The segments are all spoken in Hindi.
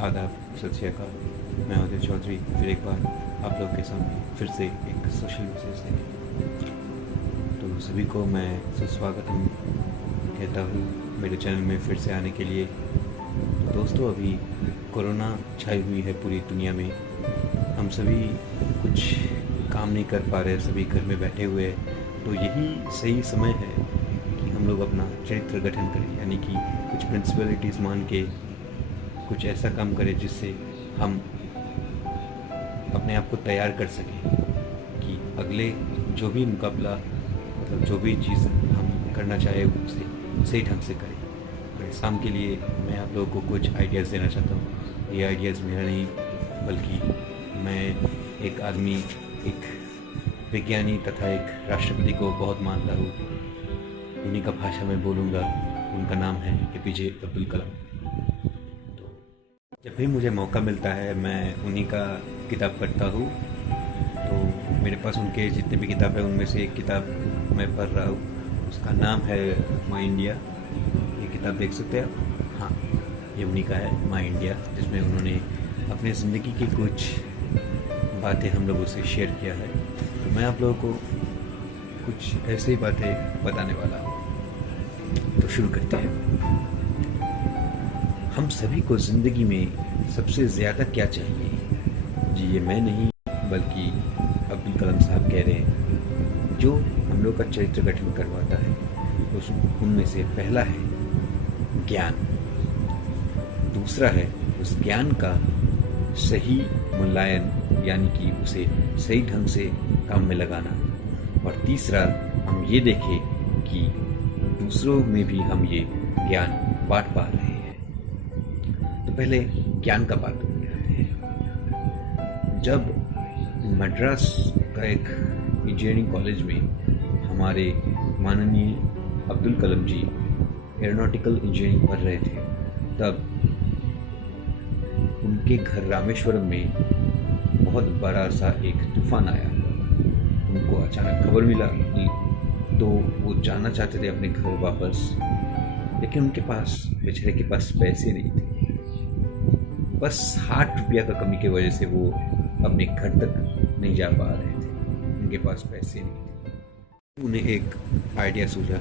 आदाब, सत श्री अकाल। मैं उदय चौधरी फिर एक बार आप लोग के सामने फिर से एक सोशल मैसेज देने, तो सभी को मैं सुस्वागतम कहता हूँ मेरे चैनल में फिर से आने के लिए। तो दोस्तों, अभी कोरोना छाई हुई है पूरी दुनिया में। हम सभी कुछ काम नहीं कर पा रहे, सभी घर में बैठे हुए हैं। तो यही सही समय है कि हम लोग अपना चरित्र गठन करें, यानी कि कुछ प्रिंसिपलिटीज़ मान के कुछ ऐसा काम करें जिससे हम अपने आप को तैयार कर सकें कि अगले जो भी मुकाबला, मतलब जो भी चीज़ हम करना चाहे उसे सही ढंग से करें। और इस काम के लिए मैं आप लोगों को कुछ आइडियाज़ देना चाहता हूँ। ये आइडियाज़ मेरा नहीं, बल्कि मैं एक आदमी, एक विज्ञानी तथा एक राष्ट्रपति को बहुत मानता हूँ। उन्हीं का भाषा में बोलूँगा। उनका नाम है एपीजे अब्दुल कलाम। जब भी मुझे मौका मिलता है मैं उन्हीं का किताब पढ़ता हूँ। तो मेरे पास उनके जितने भी किताब है उनमें से एक किताब मैं पढ़ रहा हूँ, उसका नाम है माई इंडिया। ये किताब देख सकते हैं आप। हाँ, ये उन्हीं का है, माई इंडिया, जिसमें उन्होंने अपने ज़िंदगी की कुछ बातें हम लोगों से शेयर किया है। तो मैं आप लोगों को कुछ ऐसी बातें बताने वाला हूँ। तो शुरू करते हैं। हम सभी को ज़िंदगी में सबसे ज़्यादा क्या चाहिए? जी, ये मैं नहीं बल्कि अब्दुल कलाम साहब कह रहे हैं, जो हम लोग का चरित्र गठन करवाता है। उनमें से पहला है ज्ञान, दूसरा है उस ज्ञान का सही मूल्यांकन, यानी कि उसे सही ढंग से काम में लगाना, और तीसरा हम ये देखें कि दूसरों में भी हम ये ज्ञान बांट पा रहे हैं। तो पहले ज्ञान का बात करते हैं। जब मद्रास का एक इंजीनियरिंग कॉलेज में हमारे माननीय अब्दुल कलाम जी एरोनॉटिकल इंजीनियरिंग पढ़ रहे थे, तब उनके घर रामेश्वरम में बहुत बड़ा सा एक तूफान आया। उनको अचानक खबर मिला, तो वो जाना चाहते थे अपने घर वापस, लेकिन उनके पास, बेचारे के पास पैसे नहीं थे। बस 60 रुपया का कमी की वजह से वो अपने घर तक नहीं जा पा रहे थे, उनके पास पैसे नहीं थे। उन्हें एक आइडिया सूझा।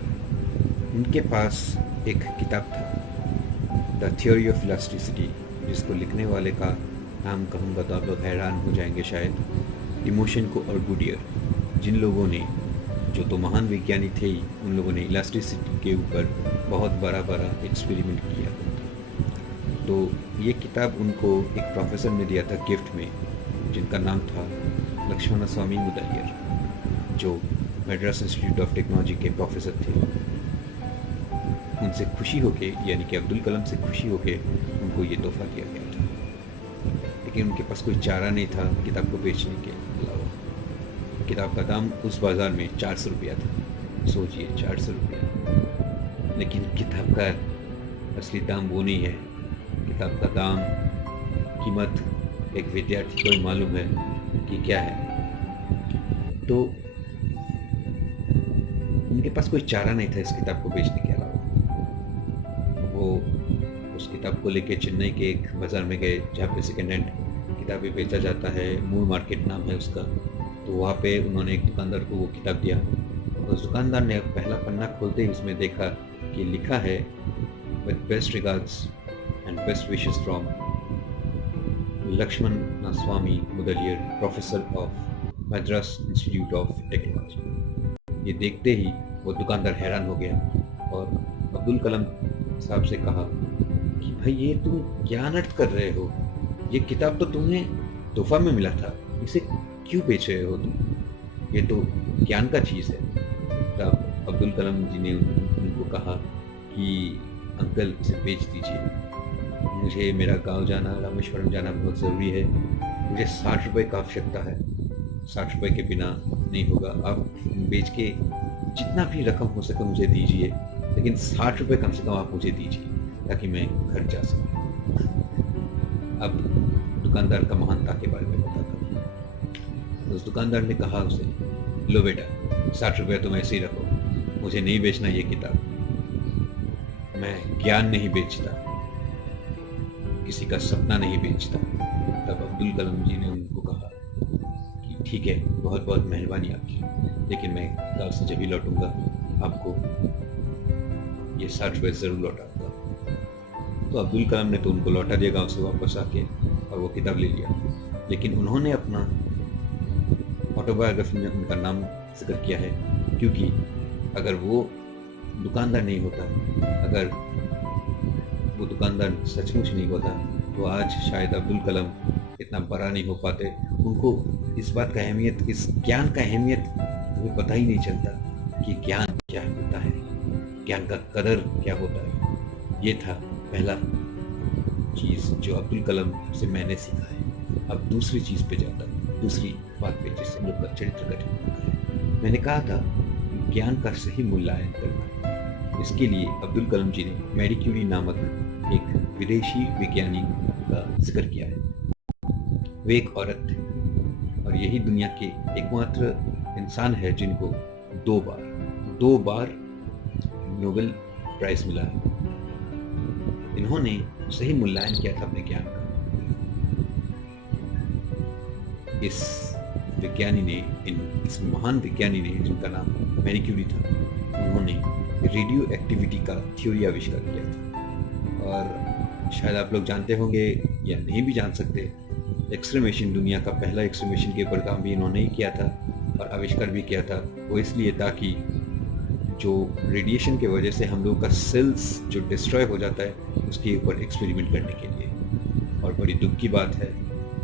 उनके पास एक किताब था, द थ्योरी ऑफ इलास्टिसिटी, जिसको लिखने वाले का नाम कहूँगा तो आप लोग हैरान हो जाएंगे शायद, इमोशन को और गुडियर, जिन लोगों ने, जो तो महान विज्ञानी थे ही, उन लोगों ने इलास्टिसिटी के ऊपर बहुत बड़ा एक्सपेरिमेंट किया। तो ये किताब उनको एक प्रोफेसर ने दिया था गिफ्ट में, जिनका नाम था लक्ष्मण स्वामी मुदलियर, जो मद्रास इंस्टीट्यूट ऑफ टेक्नोलॉजी के प्रोफेसर थे। उनसे खुशी होके, यानी कि अब्दुल कलाम से खुशी होके उनको ये तोहफा दिया गया था। लेकिन उनके पास कोई चारा नहीं था किताब को बेचने के अलावा। किताब का दाम उस बाज़ार में 400 रुपया था। सोचिए, 400 रुपया। लेकिन किताब का असली दाम वो नहीं है। किताब का दाम, कीमत एक विद्यार्थी को मालूम है कि क्या है। तो उनके पास कोई चारा नहीं था इस किताब को बेचने के अलावा। वो उस किताब को लेके चेन्नई के एक बाज़ार में गए, जहाँ पे सेकेंड हैंड किताबें बेचा जाता है, मूर मार्केट नाम है उसका। तो वहाँ पे उन्होंने एक दुकानदार को वो किताब दिया। उस दुकानदार ने पहला पन्ना खोलते ही उसमें देखा कि लिखा है, with best regards and best wishes from Lakshman Swami Mudaliar, Professor of Madras Institute of Technology। ये देखते ही वो दुकानदार हैरान हो गया और अब्दुल कलाम साहब से कहा कि भाई, ये तुम क्या नाटक कर रहे हो? ये किताब तो तुम्हें तोहफा में मिला था, इसे क्यों बेच रहे हो तुम? ये तो ज्ञान का चीज़ है। तब अब्दुल कलाम जी ने उनको कहा कि अंकल, इसे बेच दीजिए। मुझे मेरा गांव जाना, रामेश्वरम जाना बहुत ज़रूरी है। मुझे 60 रुपये का आवश्यकता है। 60 रुपये के बिना नहीं होगा। आप बेच के जितना भी रकम हो सके मुझे दीजिए, लेकिन 60 रुपये कम से कम आप मुझे दीजिए ताकि मैं घर जा सकूँ। अब दुकानदार का महानता के बारे में बताता हूँ। उस दुकानदार ने कहा उसे, लो बेटा, 60 रुपये तुम ऐसे ही रखो, मुझे नहीं बेचना ये किताब। मैं ज्ञान नहीं बेचता, किसी का सपना नहीं बेचता। तब अब्दुल कलाम जी ने उनको कहा कि ठीक है, बहुत बहुत मेहरबानी आपकी, लेकिन मैं गाँव से जब ही लौटूंगा आपको ये 60 रुपये ज़रूर लौटाऊंगा। तो अब्दुल कलाम ने तो उनको लौटा दिया गांव से वापस आके, और वो किताब ले लिया। लेकिन उन्होंने अपना ऑटोबायोग्राफी में उनका नाम जिक्र किया है, क्योंकि अगर वो दुकानदार नहीं होता, अगर वो दुकानदार सचमुच नहीं होता, तो आज शायद अब्दुल कलाम इतना बड़ा नहीं हो पाते। उनको इस बात का अहमियत, इस ज्ञान का अहमियत कभी पता ही नहीं चलता कि ज्ञान क्या होता है, ज्ञान का कदर क्या होता है। ये था पहला चीज़ जो अब्दुल कलाम से मैंने सीखा है। अब दूसरी चीज़ पे जाता हूँ, दूसरी बात पे, जिससे हम लोग का चरित्र गठन होता है। मैंने कहा था ज्ञान का सही मूल्यांकन करना। इसके लिए अब्दुल कलाम जी ने मैरी क्यूरी नामक एक विदेशी विज्ञानी का जिक्र किया है। वे एक औरत थे और यही दुनिया के एकमात्र इंसान है जिनको दो बार नोबेल प्राइज मिला है। इन्होंने सही मूल्यांकन किया था अपने ज्ञान का। इस महान विज्ञानी ने, जिनका नाम मैरी क्यूरी था, उन्होंने रेडियो एक्टिविटी का थ्योरी आविष्कार किया था। और शायद आप लोग जानते होंगे या नहीं भी जान सकते, एक्सरे मशीन, दुनिया का पहला एक्सरे मशीन के ऊपर काम भी इन्होंने ही किया था और आविष्कार भी किया था। वो इसलिए ताकि जो रेडिएशन के वजह से हम लोगों का सेल्स जो डिस्ट्रॉय हो जाता है, उसके ऊपर एक्सपेरिमेंट करने के लिए। और बड़ी दुख की बात है,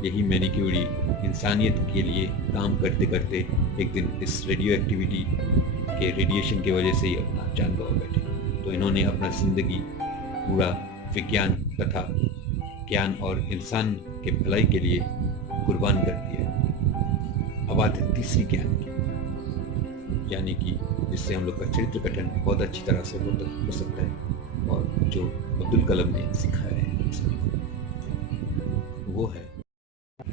यही मैरी क्यूरी इंसानियत के लिए काम करते करते एक दिन इस रेडियो एक्टिविटी के रेडिएशन की वजह से ही अपना जान गंवा बैठे। तो इन्होंने अपना ज़िंदगी पूरा विज्ञान तथा ज्ञान और इंसान के भलाई के लिए कुर्बान कर दिया। अब आते तीसरी ज्ञान की, यानी कि जिससे हम लोग का चरित्र गठन बहुत अच्छी तरह से हो सकता है, और जो अब्दुल कलाम ने सिखाया है सभी को, वो है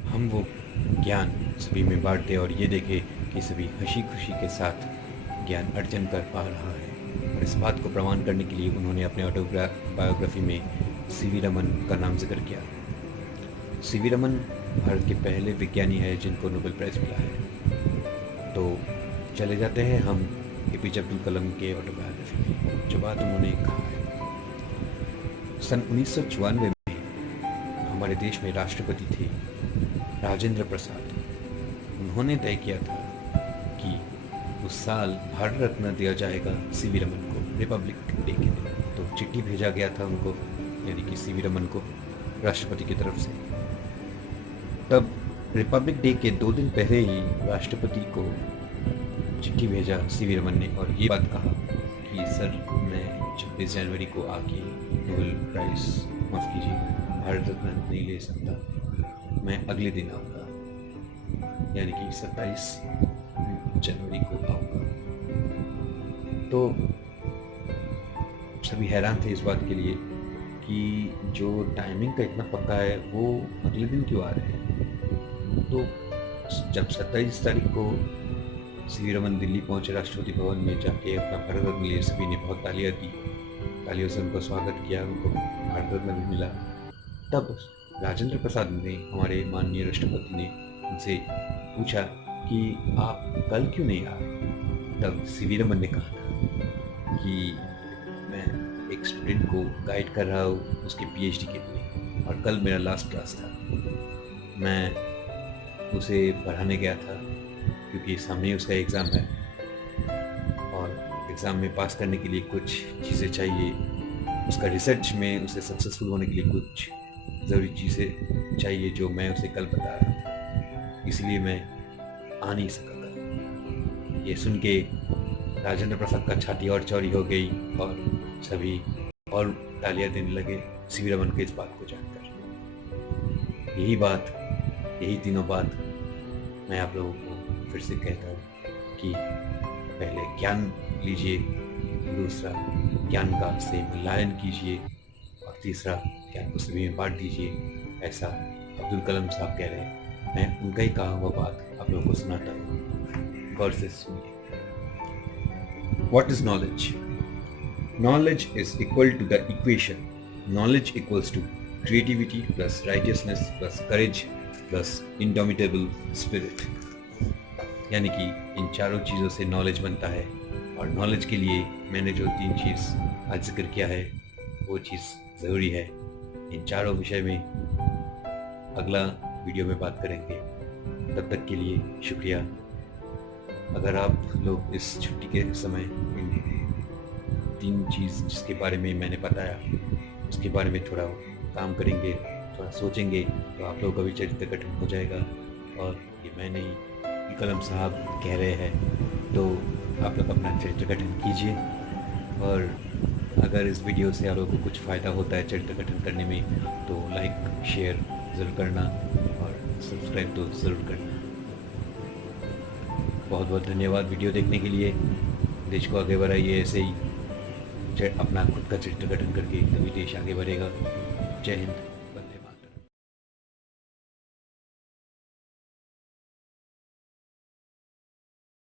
हम वो ज्ञान सभी में बांट दें और ये देखें कि सभी हंसी खुशी के साथ ज्ञान अर्जन कर पा रहा है। और इस बात को प्रमाण करने के लिए उन्होंने अपने ऑटोबायोग्राफी में सीवी रमन का नाम जिक्र किया। सीवी रमन भारत के पहले विज्ञानी है जिनको नोबेल प्राइज़ मिला है। तो चले जाते हैं हम एपीजे अब्दुल कलाम के ऑटोबायोग्राफी में। जो बात उन्होंने कहा है, सन 1994 में हमारे देश में राष्ट्रपति थे राजेंद्र प्रसाद। उन्होंने तय किया था कि उस साल भारत रत्न दिया जाएगा सीवी रमन को रिपब्लिक डे के दिन। तो चिट्ठी भेजा गया था उनको, यानी कि सीवी रमन को, राष्ट्रपति की तरफ से। तब रिपब्लिक डे के 2 दिन पहले ही राष्ट्रपति को चिट्ठी भेजा सीवी रमन ने और ये बात कहा कि सर, मैं 26 जनवरी को आके नोबेल प्राइज़, माफ़ कीजिए, भारत रत्न नहीं ले सकता, मैं अगले दिन आऊँगा, यानी कि 27 जनवरी को आऊँगा। तो सभी हैरान थे इस बात के लिए कि जो टाइमिंग का इतना पक्का है वो अगले दिन क्यों आ रहे हैं। तो जब 27 तारीख को सीवी रमन दिल्ली पहुंचे, राष्ट्रपति भवन में जाके अपना भारत रत्न लिए, सभी ने बहुत तालियां दी, तालियों से उनको स्वागत किया, उनको भारत रत्न भी मिला। तब राजेंद्र प्रसाद ने, हमारे माननीय राष्ट्रपति ने, उनसे पूछा कि आप कल क्यों नहीं आ रहे। तब सीवी रमन ने कहा था कि मैं एक स्टूडेंट को गाइड कर रहा हूँ उसके पीएचडी के लिए, और कल मेरा लास्ट क्लास था। मैं उसे पढ़ाने गया था क्योंकि सामने उसका एग्ज़ाम है और एग्ज़ाम में पास करने के लिए कुछ चीज़ें चाहिए, उसका रिसर्च में उसे सक्सेसफुल होने के लिए कुछ ज़रूरी चीज़ें चाहिए जो मैं उसे कल बता रहा था, इसलिए मैं आ नहीं सका कल। ये सुन के राजेंद्र प्रसाद का छाती और चौड़ी हो गई और सभी और तालियां देने लगे सीवी रमन के इस बात को जानकर। यही तीनों बात मैं आप लोगों को फिर से कहता हूँ कि पहले ज्ञान लीजिए, दूसरा ज्ञान का से मूल्यांकन कीजिए, और तीसरा ज्ञान को सभी में बांट दीजिए। ऐसा अब्दुल कलाम साहब कह रहे हैं। मैं उनका ही कहा हुआ बात आप लोगों को सुनाता हूँ, गौर से सुनिए। What is knowledge? Knowledge is equal to the equation knowledge equals to creativity plus righteousness plus courage plus indomitable spirit, यानी कि इन चारों चीज़ों से नॉलेज बनता है। और नॉलेज के लिए मैंने जो 3 चीज़ आज जिक्र किया है वो चीज़ ज़रूरी है। इन चारों विषय में अगला वीडियो में बात करेंगे। तब तक के लिए शुक्रिया। अगर आप लोग इस छुट्टी के समय इन 3 चीज़ जिसके बारे में मैंने बताया उसके बारे में थोड़ा काम करेंगे, थोड़ा सोचेंगे, तो आप लोगों का भी चरित्र गठन हो जाएगा। और ये मैं नहीं, कलम साहब कह रहे हैं, तो आप लोग अपना चरित्र गठन कीजिए। और अगर इस वीडियो से आप लोगों को कुछ फ़ायदा होता है चरित्र गठन करने में, तो लाइक शेयर ज़रूर करना और सब्सक्राइब तो ज़रूर करना। बहुत बहुत धन्यवाद वीडियो देखने के लिए। देश को आगे बढ़ाइए ऐसे ही, अपना खुद का चरित्र गठन करके, तभी देश आगे बढ़ेगा। जय हिंद।